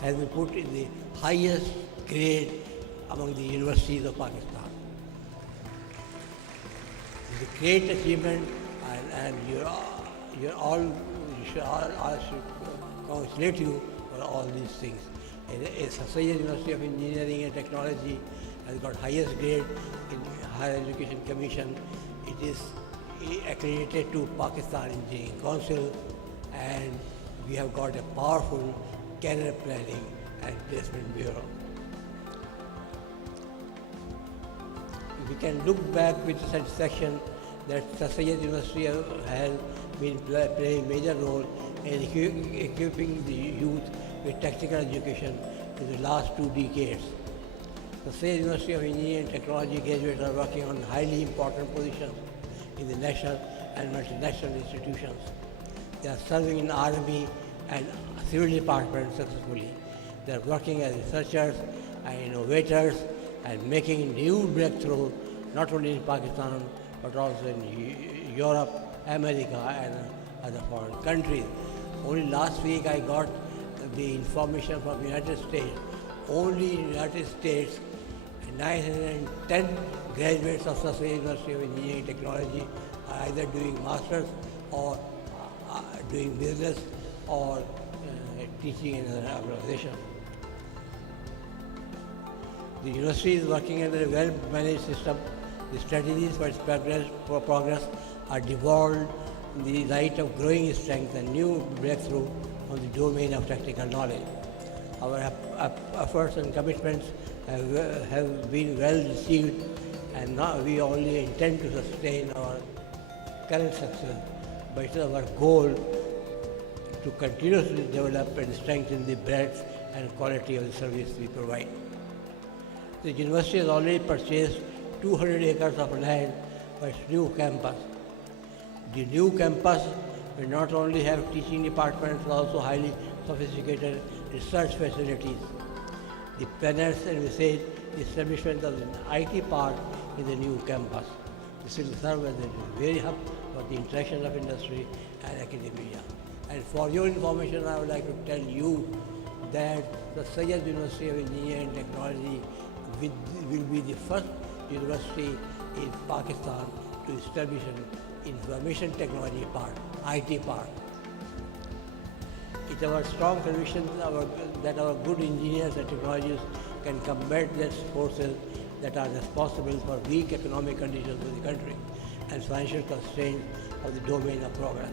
has been put in the highest grade among the universities of Pakistan. It's a great achievement, and you should all should congratulate you for all these things. Syed University of Engineering and Technology has got highest grade in Higher Education Commission. It is accredited to Pakistan Engineering Council, and we have got a powerful career planning and placement bureau. We can look back with satisfaction that Syed University has been playing major role in equipping the youth with technical education in the last 2 decades. The Syed University of Engineering and Technology graduates are working on highly important positions in the national and multinational institutions. They are serving in army and civil departments successfully. They are working as researchers and innovators and making new breakthroughs not only in Pakistan but also in Europe, America and other foreign countries. Only last week I got the information from the United States. Only in the United States, 910 graduates of Syed University of Engineering and Technology are either doing masters or doing business or teaching in another organization. The university is working under a well-managed system. The strategies for its progress are devolved in the light of growing strength and new breakthrough on the domain of technical knowledge. Our efforts and commitments have been well received, and now we only intend to sustain our current success, but it is our goal to continuously develop and strengthen the breadth and quality of the service we provide. The university has already purchased 200 acres of land for its new campus. The new campus will not only have teaching departments but also highly sophisticated research facilities. The planners envisage the establishment of an IT park in the new campus. This will serve as a very hub for the interaction of industry and academia. And for your information, I would like to tell you that the Syed University of Engineering and Technology will be the first university in Pakistan to establish an information technology park, IT park. It's our strong conviction that our good engineers and technologists can combat these forces that are responsible for weak economic conditions of the country and financial constraints of the domain of progress.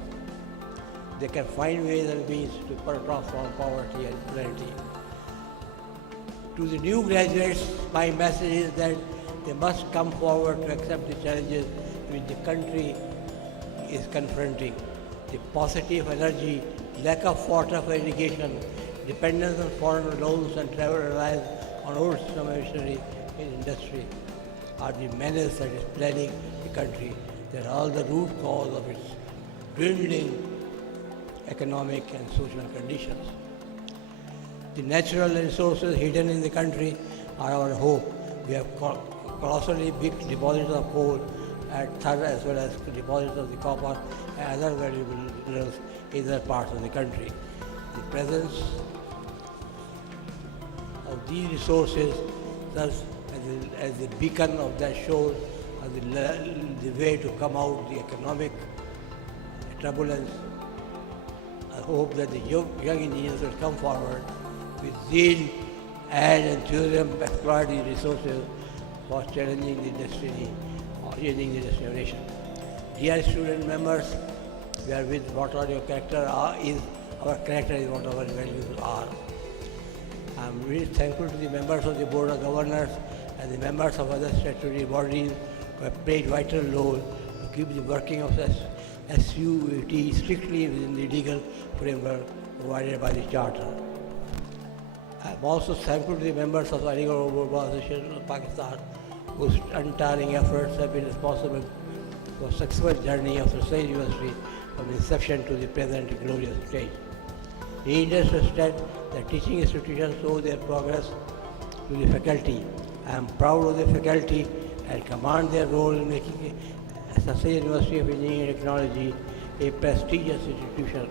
They can find ways and means to transform poverty and plenty. To the new graduates, my message is that they must come forward to accept the challenges which the country is confronting. The paucity of energy, lack of water for irrigation, dependence on foreign loans and travel reliance on old system machinery in industry are the menace that is plaguing the country. They are all the root cause of its dwindling economic and social conditions. The natural resources hidden in the country are our hope. We have colossally big deposits of coal at Thar as well as deposits of the copper and other valuable minerals in other parts of the country. The presence of these resources serves as the beacon of that shore, the way to come out the economic turbulence. I hope that the young engineers will come forward with zeal and enthusiasm, exploit these resources for challenging the destiny or changing the destination. Dear student members, we are with what are your character is, our character is what our values are. I am really thankful to the members of the Board of Governors and the members of other statutory bodies who have played vital role to keep the working of SUET strictly within the legal framework provided by the Charter. I am also thankful to the members of the Aligarh Board Association of Pakistan whose untiring efforts have been responsible for the successful journey of the Syed University from inception to the present glorious stage. Needless to state that teaching institutions owe their progress to the faculty. I am proud of the faculty and commend their role in making the Syed University of Engineering and Technology a prestigious institution.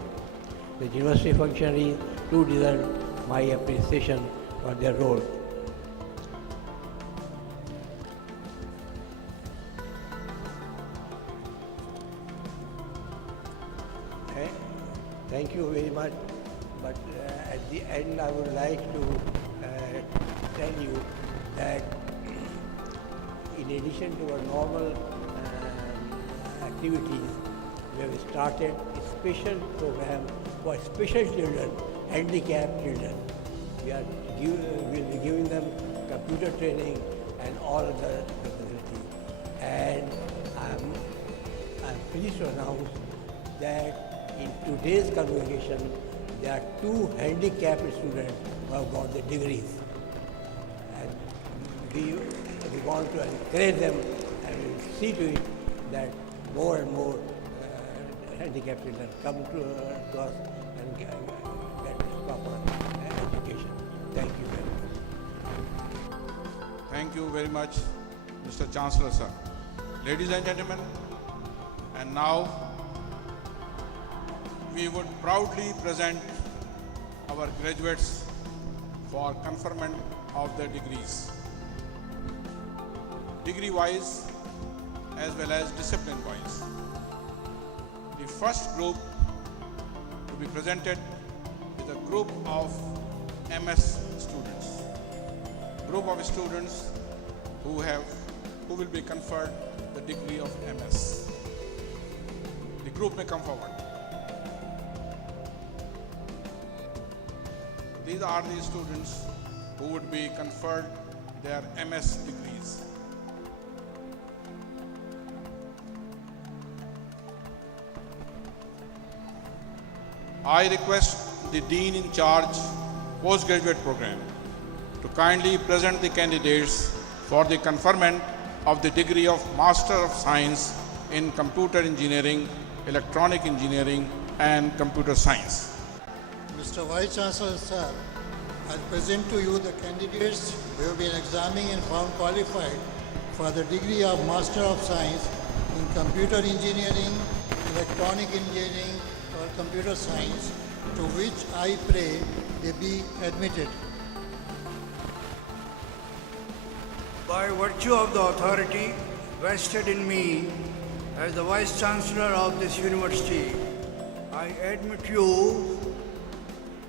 The university functionaries too deserve my appreciation for their role. Okay. Thank you very much. But at the end, I would like to tell you that in addition to our normal activities, we have started a special program for special children, handicapped children. We'll be giving them computer training and all other facilities. And I'm pleased to announce that in today's convocation, there are 2 handicapped students who have got the degrees. And we want to encourage them and we'll see to it that more and more handicapped children come to us and get proper education. Thank you very much. Thank you very much, Mr. Chancellor, sir. Ladies and gentlemen, and now we would proudly present our graduates for conferment of their degrees, degree-wise as well as discipline-wise. The first group to be presented is a group of MS students, group of students who will be conferred the degree of MS. The group may come forward. These are the students who would be conferred their MS degrees. I request the Dean in charge postgraduate program to kindly present the candidates for the conferment of the degree of Master of Science in Computer Engineering, Electronic Engineering and Computer Science. Mr. Vice Chancellor, sir, I present to you the candidates who have been examining and found qualified for the degree of Master of Science in Computer Engineering, Electronic Engineering or Computer Science, to which I pray they be admitted. By virtue of the authority vested in me as the Vice Chancellor of this university, I admit you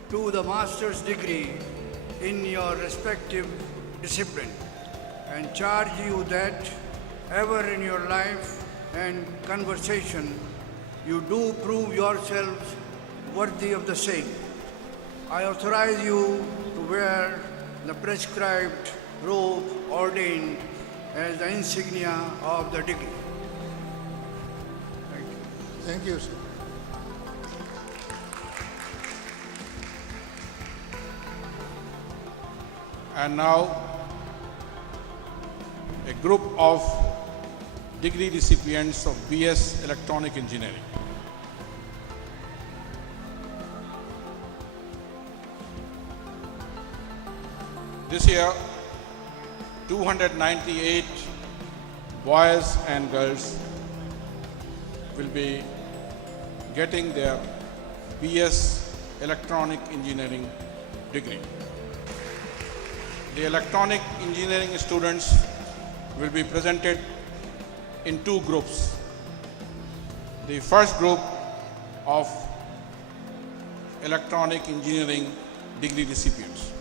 to the master's degree in your respective discipline and charge you that ever in your life and conversation you do prove yourselves worthy of the same. I authorize you to wear the prescribed robe ordained as the insignia of the degree. Thank you. Thank you, sir. And now, a group of degree recipients of BS Electronic Engineering. This year, 298 boys and girls will be getting their BS Electronic Engineering degree. The electronic engineering students will be presented in 2 groups. The first group of electronic engineering degree recipients.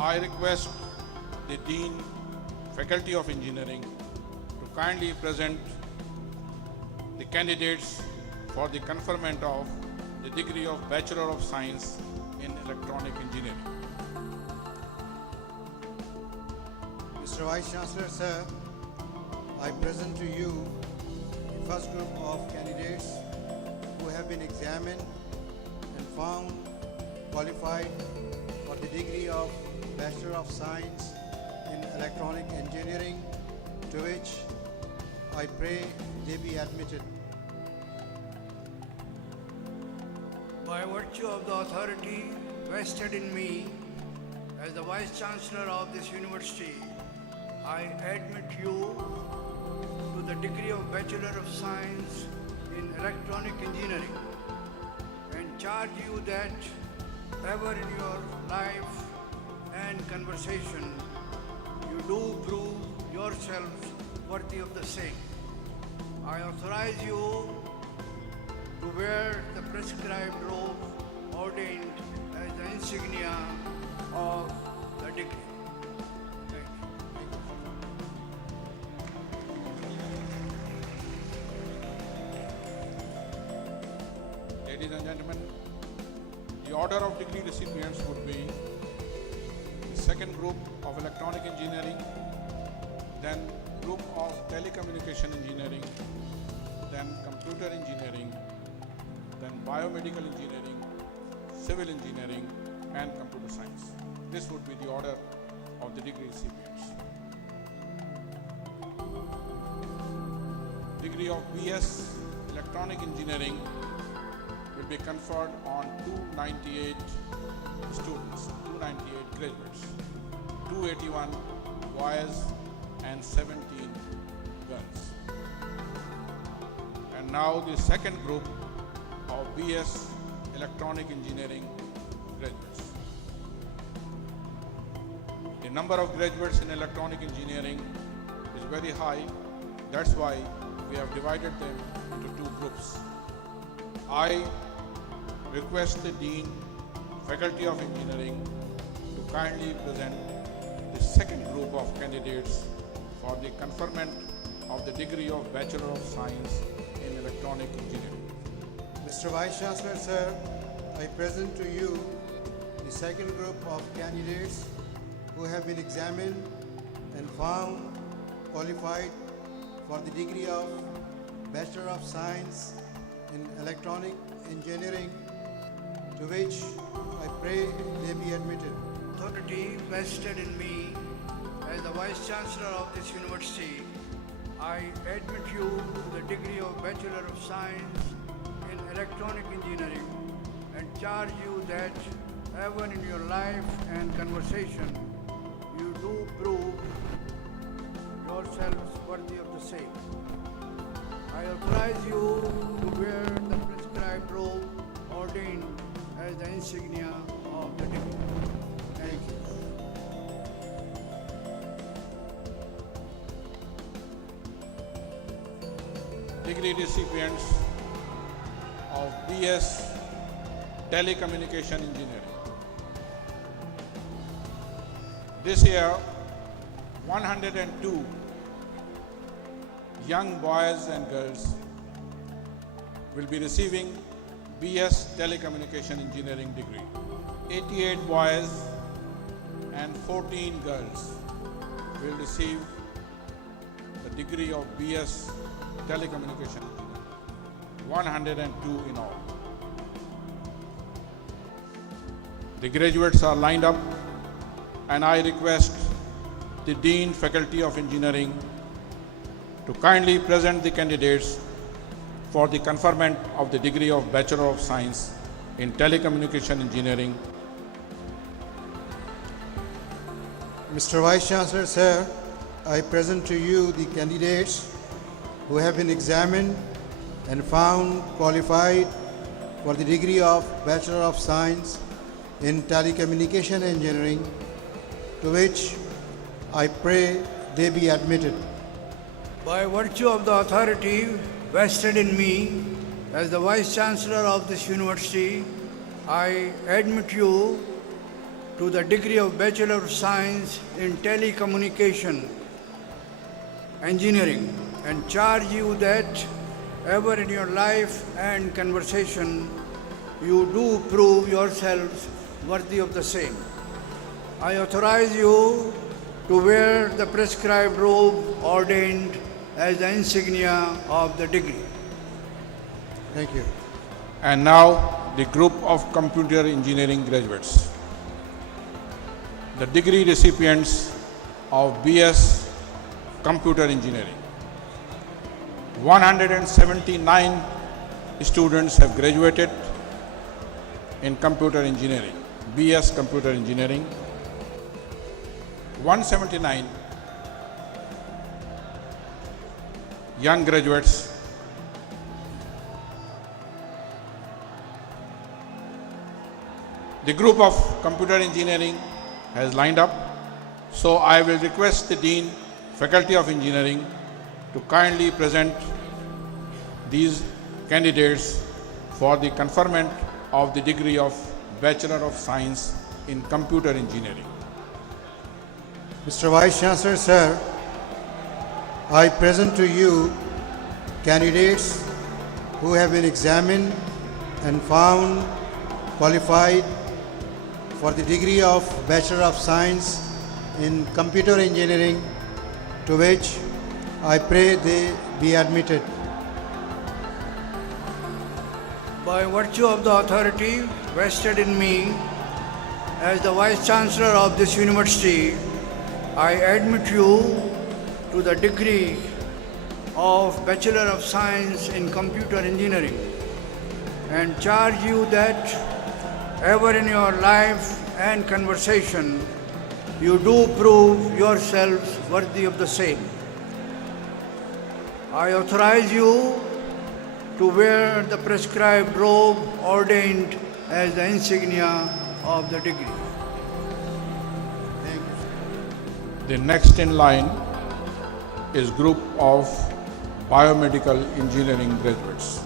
I request the Dean, Faculty of Engineering, to kindly present the candidates for the conferment of the degree of Bachelor of Science in Electronic Engineering. Mr. Vice Chancellor, sir, I present to you the first group of candidates who have been examined and found qualified for the degree of Bachelor of Science in Electronic Engineering, to which I pray they be admitted. By virtue of the authority vested in me as the Vice Chancellor of this university, I admit you to the degree of Bachelor of Science in Electronic Engineering and charge you that ever in your life and conversation you do prove yourselves worthy of the same. I authorize you to wear the prescribed robe ordained as the insignia of the degree. Thank you. Ladies and gentlemen, the order of degree recipients would be the second group of electronic engineering, then group of telecommunication engineering, then computer engineering, then biomedical engineering, civil engineering, and computer science. This would be the order of the degree recipients. Degree of BS Electronic Engineering will be conferred on 298 students, 298 graduates, 281 boys and 17 girls. And now the second group of BS Electronic Engineering graduates. The number of graduates in electronic engineering is very high. That's why we have divided them into two groups. I request the Dean, Faculty of Engineering, to kindly present the second group of candidates for the conferment of the degree of Bachelor of Science in Electronic Engineering. Mr. Vice Chancellor, sir, I present to you the second group of candidates who have been examined and found qualified for the degree of Bachelor of Science in Electronic Engineering, to which I pray they be admitted. Authority vested in me as the Vice Chancellor of this university, I admit you to the degree of Bachelor of Science in Electronic Engineering and charge you that ever in your life and conversation you do prove yourselves worthy of the same. I authorize you to wear the prescribed robe ordained as the insignia of the degree. Thank you. Degree recipients of BS Telecommunication Engineering. This year, 102 young boys and girls will be receiving BS Telecommunication Engineering degree. 88 boys and 14 girls will receive the degree of BS Telecommunication Engineering. 102 in all. The graduates are lined up, and I request the Dean, Faculty of Engineering, to kindly present the candidates for the conferment of the degree of Bachelor of Science in Telecommunication Engineering. Mr. Vice Chancellor, sir, I present to you the candidates who have been examined and found qualified for the degree of Bachelor of Science in Telecommunication Engineering, to which I pray they be admitted. By virtue of the authority vested in me as the Vice Chancellor of this university, I admit you to the degree of Bachelor of Science in Telecommunication Engineering and charge you that ever in your life and conversation you do prove yourselves worthy of the same. I authorize you to wear the prescribed robe ordained as the insignia of the degree. Thank you. And now the group of computer engineering graduates. The degree recipients of BS Computer Engineering. 179 students have graduated in computer engineering, BS Computer Engineering. 179 young graduates the group of computer engineering has lined up, so I will request the Dean, Faculty of Engineering to kindly present these candidates for the conferment of the degree of Bachelor of Science in Computer Engineering. Mr. Vice Chancellor, sir, I present to you candidates who have been examined and found qualified for the degree of Bachelor of Science in Computer Engineering, to which I pray they be admitted. By virtue of the authority vested in me as the Vice Chancellor of this university, I admit you to the degree of Bachelor of Science in Computer Engineering and charge you that ever in your life and conversation you do prove yourselves worthy of the same. I authorize you to wear the prescribed robe ordained as the insignia of the degree. Thank you, sir. The next in line is group of biomedical engineering graduates.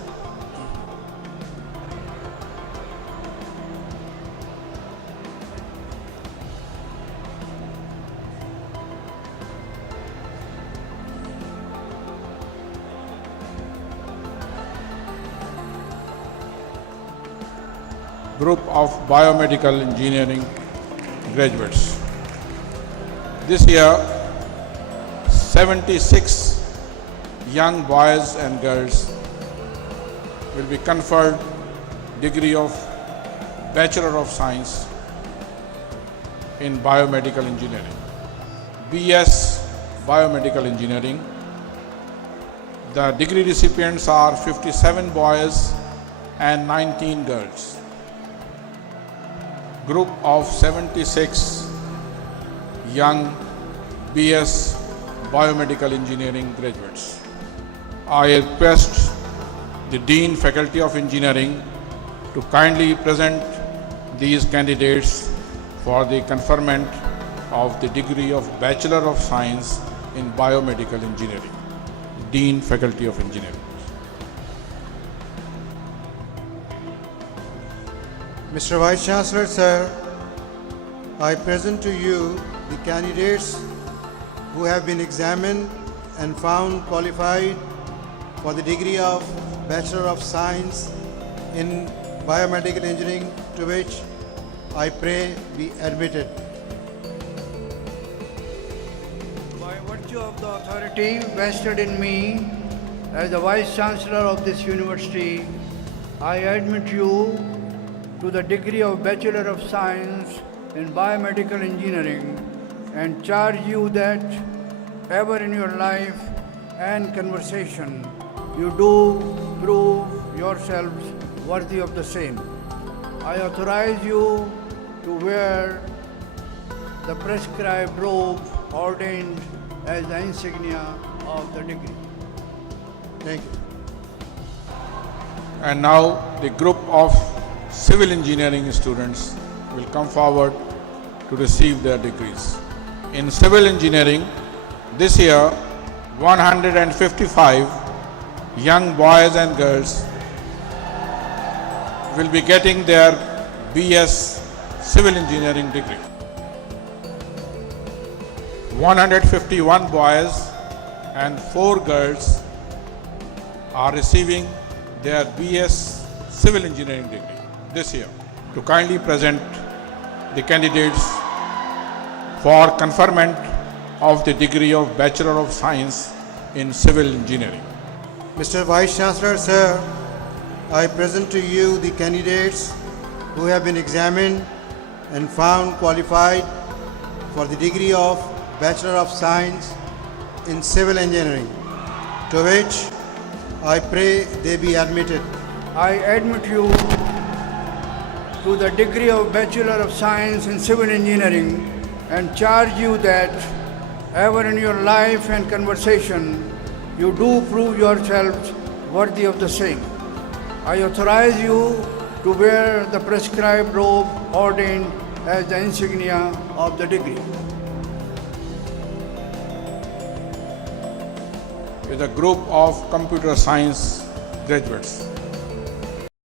Group of biomedical engineering graduates. This year, 76 young boys and girls will be conferred degree of Bachelor of Science in Biomedical Engineering, BS Biomedical Engineering. The degree recipients are 57 boys and 19 girls. Group of 76 young BS Biomedical Engineering graduates. I request the Dean, Faculty of Engineering to kindly present these candidates for the conferment of the degree of Bachelor of Science in Biomedical Engineering. Dean, Faculty of Engineering. Mr. Vice Chancellor, sir, I present to you the candidates who have been examined and found qualified for the degree of Bachelor of Science in Biomedical Engineering, to which I pray be admitted. By virtue of the authority vested in me as the Vice Chancellor of this university, I admit you to the degree of Bachelor of Science in Biomedical Engineering and charge you that ever in your life and conversation you do prove yourselves worthy of the same. I authorize you to wear the prescribed robe ordained as the insignia of the degree. Thank you. And now the group of civil engineering students will come forward to receive their degrees. In civil engineering, this year 155 young boys and girls will be getting their BS civil engineering degree. 151 boys and 4 girls are receiving their BS civil engineering degree this year. To kindly present the candidates for conferment of the degree of Bachelor of Science in Civil Engineering. Mr. Vice Chancellor, sir, I present to you the candidates who have been examined and found qualified for the degree of Bachelor of Science in Civil Engineering, to which I pray they be admitted. I admit you to the degree of Bachelor of Science in Civil Engineering and charge you that ever in your life and conversation you do prove yourselves worthy of the same. I authorize you to wear the prescribed robe ordained as the insignia of the degree. With a group of computer science graduates.